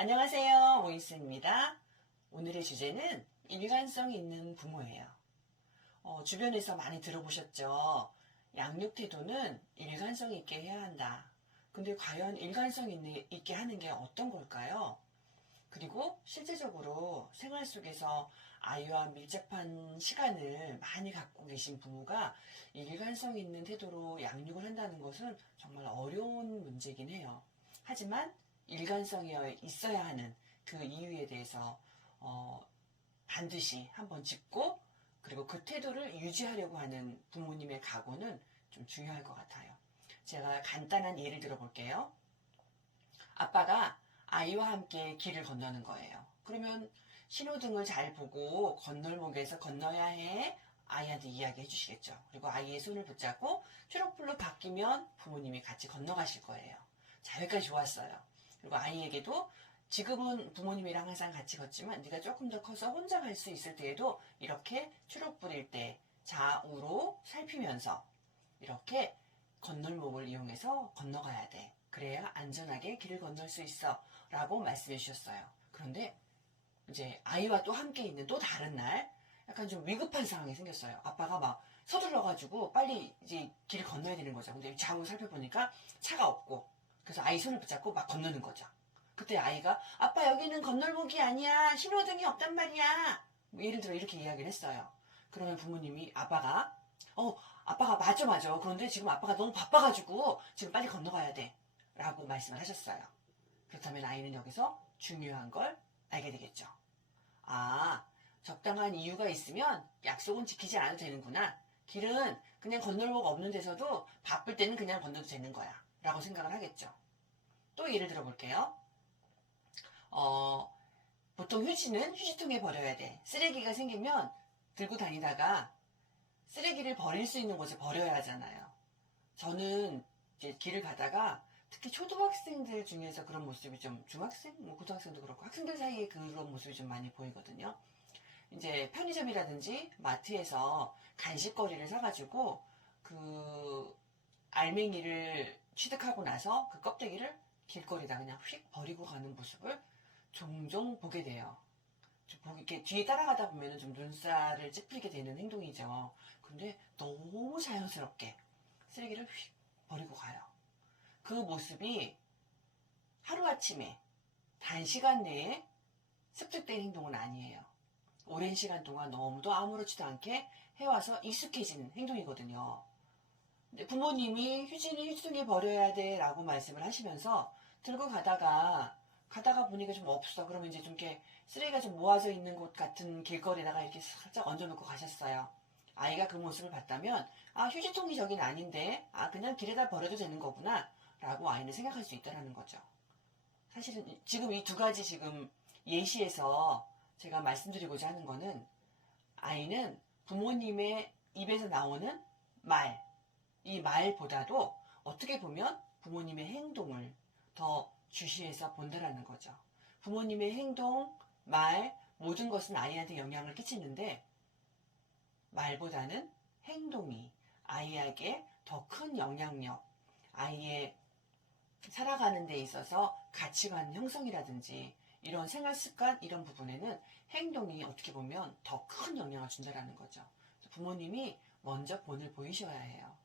안녕하세요, 오이스입니다. 오늘의 주제는 일관성 있는 부모예요. 주변에서 많이 들어보셨죠? 양육 태도는 일관성 있게 해야 한다. 근데 과연 일관성 있게 하는 게 어떤 걸까요? 그리고 실제적으로 생활 속에서 아이와 밀접한 시간을 많이 갖고 계신 부모가 일관성 있는 태도로 양육을 한다는 것은 정말 어려운 문제이긴 해요. 하지만 일관성이 있어야 하는 그 이유에 대해서 반드시 한번 짚고, 그리고 그 태도를 유지하려고 하는 부모님의 각오는 좀 중요할 것 같아요. 제가 간단한 예를 들어볼게요. 아빠가 아이와 함께 길을 건너는 거예요. 그러면 신호등을 잘 보고 건널목에서 건너야 해, 아이한테 이야기해 주시겠죠. 그리고 아이의 손을 붙잡고 초록불로 바뀌면 부모님이 같이 건너가실 거예요. 자, 여기까지 좋았어요. 그리고 아이에게도 지금은 부모님이랑 항상 같이 걷지만 네가 조금 더 커서 혼자 갈 수 있을 때에도 이렇게 초록불일 때 좌우로 살피면서 이렇게 건널목을 이용해서 건너가야 돼. 그래야 안전하게 길을 건널 수 있어. 라고 말씀해 주셨어요. 그런데 이제 아이와 또 함께 있는 또 다른 날 약간 좀 위급한 상황이 생겼어요. 아빠가 막 서둘러가지고 빨리 이제 길을 건너야 되는 거죠. 근데 좌우 살펴보니까 차가 없고, 그래서 아이 손을 붙잡고 막 건너는 거죠. 그때 아이가 아빠 여기는 건널목이 아니야. 신호등이 없단 말이야. 뭐 예를 들어 이렇게 이야기를 했어요. 그러면 부모님이 아빠가 맞아. 그런데 지금 아빠가 너무 바빠가지고 지금 빨리 건너가야 돼. 라고 말씀을 하셨어요. 그렇다면 아이는 여기서 중요한 걸 알게 되겠죠. 아, 적당한 이유가 있으면 약속은 지키지 않아도 되는구나. 길은 그냥 건널목 없는 데서도 바쁠 때는 그냥 건너도 되는 거야. 라고 생각을 하겠죠. 또 예를 들어 볼게요. 보통 휴지는 휴지통에 버려야 돼. 쓰레기가 생기면 들고 다니다가 쓰레기를 버릴 수 있는 곳에 버려야 하잖아요. 저는 이제 길을 가다가 특히 초등학생들 중에서 그런 모습이 좀, 중학생? 고등학생도 그렇고 학생들 사이에 그런 모습이 좀 많이 보이거든요. 이제 편의점이라든지 마트에서 간식거리를 사가지고 그 알맹이를 취득하고 나서 그 껍데기를 길거리다 그냥 휙 버리고 가는 모습을 종종 보게 돼요. 이렇게 뒤에 따라가다 보면 좀 눈살을 찌푸리게 되는 행동이죠. 근데 너무 자연스럽게 쓰레기를 휙 버리고 가요. 그 모습이 하루아침에 단시간 내에 습득된 행동은 아니에요. 오랜 시간 동안 너무도 아무렇지도 않게 해와서 익숙해진 행동이거든요. 근데 부모님이 휴지는 휴지통에 버려야 돼 라고 말씀을 하시면서 들고 가다가 보니까 좀 없어. 그러면 이제 좀 이렇게 쓰레기가 좀 모아져 있는 곳 같은 길거리에다가 이렇게 살짝 얹어놓고 가셨어요. 아이가 그 모습을 봤다면 휴지통이 저긴 아닌데 그냥 길에다 버려도 되는 거구나 라고 아이는 생각할 수 있다는 거죠. 사실은 지금 이 두 가지 지금 예시에서 제가 말씀드리고자 하는 거는 아이는 부모님의 입에서 나오는 이 말보다도 어떻게 보면 부모님의 행동을 더 주시해서 본다라는 거죠. 부모님의 행동, 말, 모든 것은 아이한테 영향을 끼치는데 말보다는 행동이 아이에게 더 큰 영향력, 아이의 살아가는 데 있어서 가치관 형성이라든지 이런 생활 습관 이런 부분에는 행동이 어떻게 보면 더 큰 영향을 준다라는 거죠. 부모님이 먼저 본을 보이셔야 해요.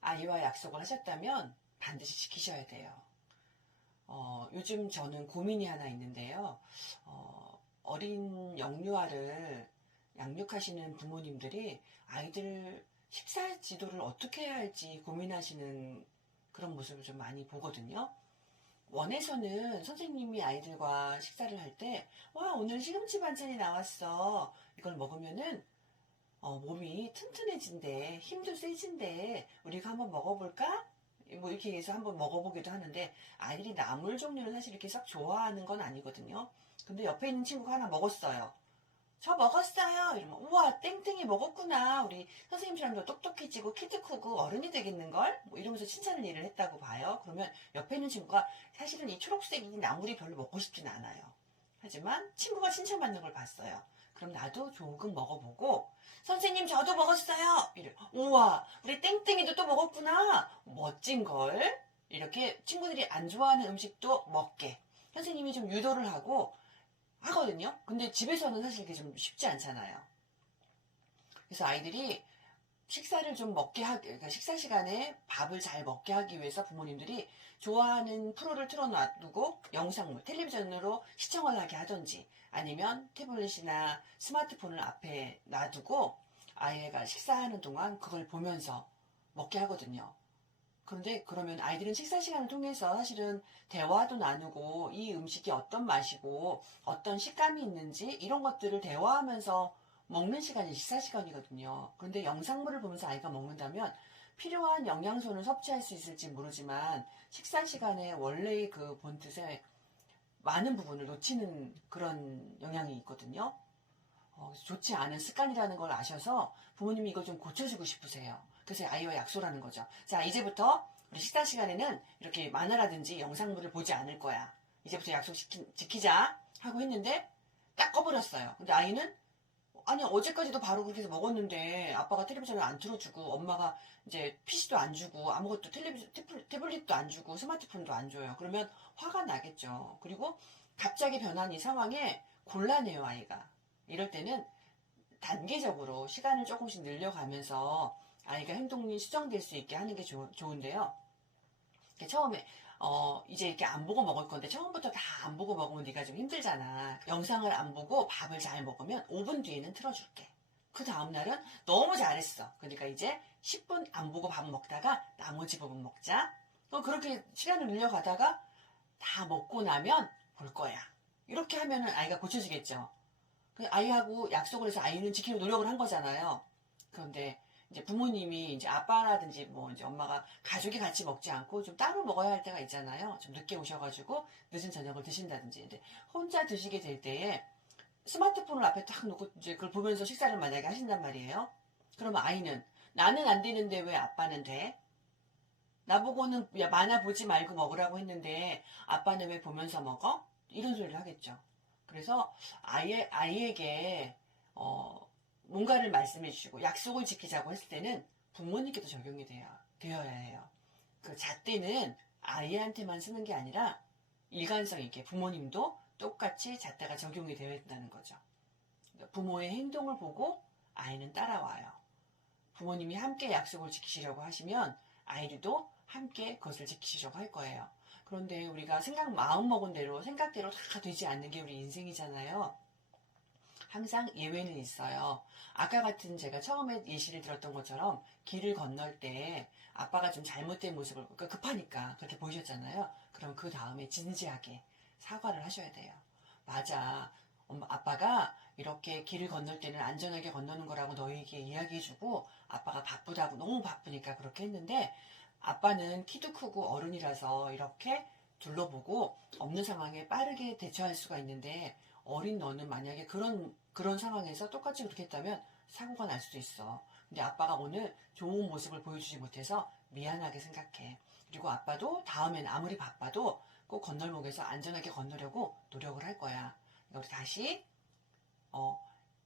아이와 약속을 하셨다면 반드시 지키셔야 돼요. 요즘 저는 고민이 하나 있는데요. 어린 영유아를 양육하시는 부모님들이 아이들 식사 지도를 어떻게 해야 할지 고민하시는 그런 모습을 좀 많이 보거든요. 원에서는 선생님이 아이들과 식사를 할 때, 오늘 시금치 반찬이 나왔어. 이걸 먹으면은 몸이 튼튼해진대, 힘도 세진대, 우리가 한번 먹어볼까? 뭐 이렇게 해서 한번 먹어보기도 하는데 아이들이 나물 종류는 사실 이렇게 싹 좋아하는 건 아니거든요. 근데 옆에 있는 친구가 하나 먹었어요. 저 먹었어요. 이러면 우와 땡땡이 먹었구나. 우리 선생님처럼 똑똑해지고 키도 크고 어른이 되겠는걸? 뭐 이러면서 칭찬을 일을 했다고 봐요. 그러면 옆에 있는 친구가 사실은 이 초록색 이 나물이 별로 먹고 싶진 않아요. 하지만 친구가 칭찬받는 걸 봤어요. 그럼 나도 조금 먹어보고 선생님 저도 먹었어요. 이래. 우와 우리 땡땡이도 또 먹었구나. 멋진걸? 이렇게 친구들이 안 좋아하는 음식도 먹게 선생님이 좀 유도를 하거든요. 근데 집에서는 사실 이게 좀 쉽지 않잖아요. 그래서 아이들이 식사를 좀 그러니까 식사 시간에 밥을 잘 먹게 하기 위해서 부모님들이 좋아하는 프로를 틀어놔두고 영상물, 텔레비전으로 시청을 하게 하든지 아니면 태블릿이나 스마트폰을 앞에 놔두고 아이가 식사하는 동안 그걸 보면서 먹게 하거든요. 그런데 그러면 아이들은 식사 시간을 통해서 사실은 대화도 나누고 이 음식이 어떤 맛이고 어떤 식감이 있는지 이런 것들을 대화하면서 먹는 시간이 식사 시간이거든요. 그런데 영상물을 보면서 아이가 먹는다면 필요한 영양소는 섭취할 수 있을지 모르지만 식사 시간에 원래의 그 본뜻에 많은 부분을 놓치는 그런 영향이 있거든요. 좋지 않은 습관이라는 걸 아셔서 부모님이 이거 좀 고쳐주고 싶으세요. 그래서 아이와 약속하는 거죠. 자, 이제부터 우리 식사 시간에는 이렇게 만화라든지 영상물을 보지 않을 거야. 이제부터 약속 지키자 하고 했는데 딱 꺼버렸어요. 근데 아이는 아니 어제까지도 바로 그렇게 해서 먹었는데 아빠가 텔레비전을 안 틀어주고 엄마가 이제 PC도 안 주고 아무것도 태블릿도 안 주고 스마트폰도 안 줘요. 그러면 화가 나겠죠. 그리고 갑자기 변한 이 상황에 곤란해요 아이가. 이럴 때는 단계적으로 시간을 조금씩 늘려가면서 아이가 행동이 수정될 수 있게 하는 게 좋은데요. 처음에 이제 이렇게 안 보고 먹을 건데 처음부터 다 안 보고 먹으면 네가 좀 힘들잖아. 영상을 안 보고 밥을 잘 먹으면 5분 뒤에는 틀어줄게. 그 다음날은 너무 잘했어. 그러니까 이제 10분 안 보고 밥 먹다가 나머지 부분 먹자. 그렇게 시간을 늘려가다가 다 먹고 나면 볼 거야. 이렇게 하면은 아이가 고쳐지겠죠. 아이하고 약속을 해서 아이는 지키려고 노력을 한 거잖아요. 그런데 이제 부모님이 이제 아빠라든지 뭐 이제 엄마가 가족이 같이 먹지 않고 좀 따로 먹어야 할 때가 있잖아요. 좀 늦게 오셔가지고 늦은 저녁을 드신다든지. 근데 혼자 드시게 될 때에 스마트폰을 앞에 딱 놓고 이제 그걸 보면서 식사를 만약에 하신단 말이에요. 그러면 아이는 나는 안 되는데 왜 아빠는 돼? 나보고는 야 만화 보지 말고 먹으라고 했는데 아빠는 왜 보면서 먹어? 이런 소리를 하겠죠. 그래서 아이에게 뭔가를 말씀해 주시고 약속을 지키자고 했을 때는 부모님께도 적용이 되어야 해요. 그 잣대는 아이한테만 쓰는 게 아니라 일관성 있게 부모님도 똑같이 잣대가 적용이 되어야 된다는 거죠. 부모의 행동을 보고 아이는 따라와요. 부모님이 함께 약속을 지키시려고 하시면 아이들도 함께 그것을 지키시려고 할 거예요. 그런데 우리가 마음먹은 대로 생각대로 다 되지 않는 게 우리 인생이잖아요. 항상 예외는 있어요. 아까 같은 제가 처음에 예시를 들었던 것처럼 길을 건널 때 아빠가 좀 잘못된 모습을 급하니까 그렇게 보이셨잖아요. 그럼 그 다음에 진지하게 사과를 하셔야 돼요. 맞아. 아빠가 이렇게 길을 건널 때는 안전하게 건너는 거라고 너희에게 이야기해주고 아빠가 바쁘다고 너무 바쁘니까 그렇게 했는데 아빠는 키도 크고 어른이라서 이렇게 둘러보고 없는 상황에 빠르게 대처할 수가 있는데 어린 너는 만약에 그런 상황에서 똑같이 그렇게 했다면 사고가 날 수도 있어. 근데 아빠가 오늘 좋은 모습을 보여주지 못해서 미안하게 생각해. 그리고 아빠도 다음엔 아무리 바빠도 꼭 건널목에서 안전하게 건너려고 노력을 할 거야. 우리 다시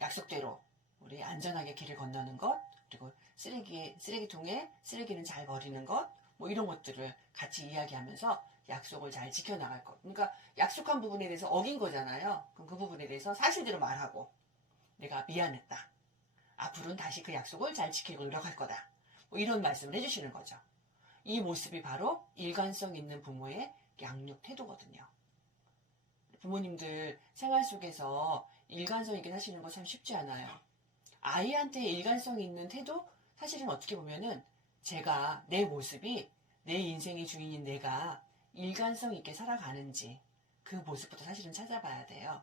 약속대로 우리 안전하게 길을 건너는 것, 그리고 쓰레기통에 쓰레기는 잘 버리는 것, 뭐 이런 것들을 같이 이야기하면서 약속을 잘 지켜나갈 것. 그러니까 약속한 부분에 대해서 어긴 거잖아요. 그럼 그 부분에 대해서 사실대로 말하고 내가 미안했다. 앞으로는 다시 그 약속을 잘 지키고 노력할 거다. 뭐 이런 말씀을 해주시는 거죠. 이 모습이 바로 일관성 있는 부모의 양육 태도거든요. 부모님들 생활 속에서 일관성 있게 사시는 거 참 쉽지 않아요. 아이한테 일관성 있는 태도? 사실은 어떻게 보면은 내 모습이 내 인생의 주인인 내가 일관성 있게 살아가는지 그 모습부터 사실은 찾아봐야 돼요.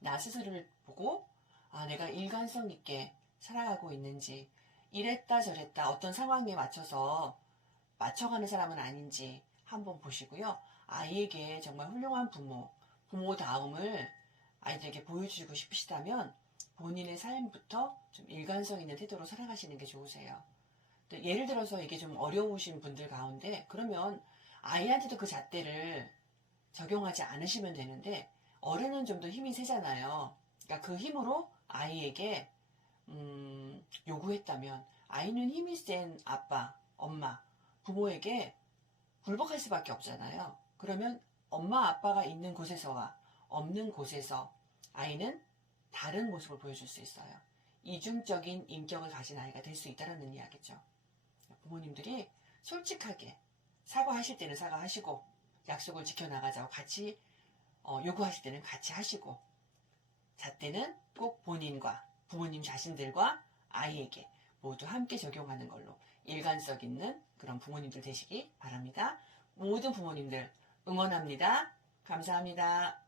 나 스스로를 보고 내가 일관성 있게 살아가고 있는지 이랬다 저랬다 어떤 상황에 맞춰가는 사람은 아닌지 한번 보시고요. 아이에게 정말 훌륭한 부모다움을 아이들에게 보여주고 싶으시다면 본인의 삶부터 좀 일관성 있는 태도로 살아가시는 게 좋으세요. 예를 들어서 이게 좀 어려우신 분들 가운데 그러면 아이한테도 그 잣대를 적용하지 않으시면 되는데 어른은 좀 더 힘이 세잖아요. 그러니까 그 힘으로 아이에게 요구했다면 아이는 힘이 센 아빠, 엄마, 부모에게 굴복할 수밖에 없잖아요. 그러면 엄마 아빠가 있는 곳에서와 없는 곳에서 아이는 다른 모습을 보여줄 수 있어요. 이중적인 인격을 가진 아이가 될 수 있다는 이야기죠. 부모님들이 솔직하게 사과하실 때는 사과하시고 약속을 지켜나가자고 같이 요구하실 때는 같이 하시고 잣대는 꼭 본인과 부모님 자신들과 아이에게 모두 함께 적용하는 걸로 일관성 있는 그런 부모님들 되시기 바랍니다. 모든 부모님들 응원합니다. 감사합니다.